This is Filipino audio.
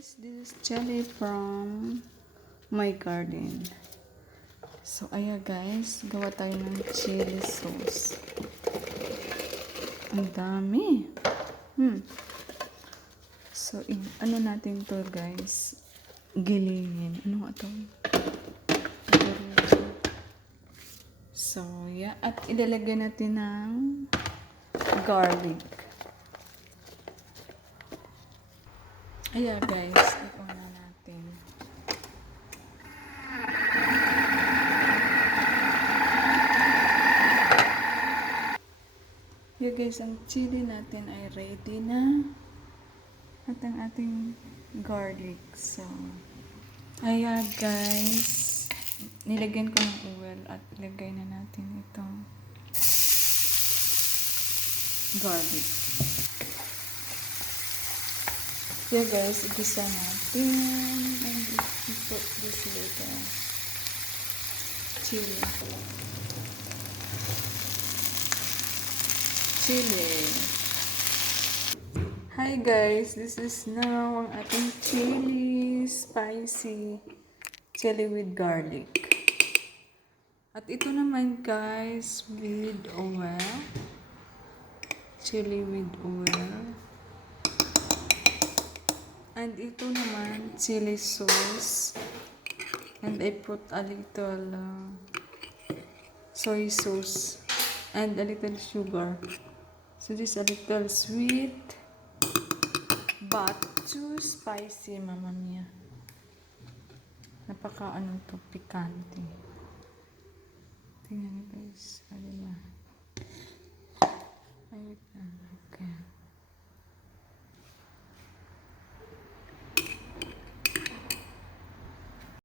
guys, this is chili from my garden. So ayan guys, gawa tayo ng chili sauce. Ang dami. So ano natin to guys, gilingin. Ano nga to? So yeah, at ilalagay natin ng garlic. Ayan guys, ito na natin. Ayan guys, ang chili natin ay ready na. At ang ating garlic. So, ayan guys, nilagyan ko ng oil at ilagay na natin itong garlic. Yeah guys, igisa natin and we put this little chili. Hi guys, this is now ang ating chili, spicy chili with garlic. At ito naman guys, with oil. Chili with oil. And ito naman, chili sauce. And I put a little soy sauce. And a little sugar. So this is a little sweet. But too spicy, mama mia. Napaka to, pikante. Tingnan niyo guys. Diba? Ayun na. Okay.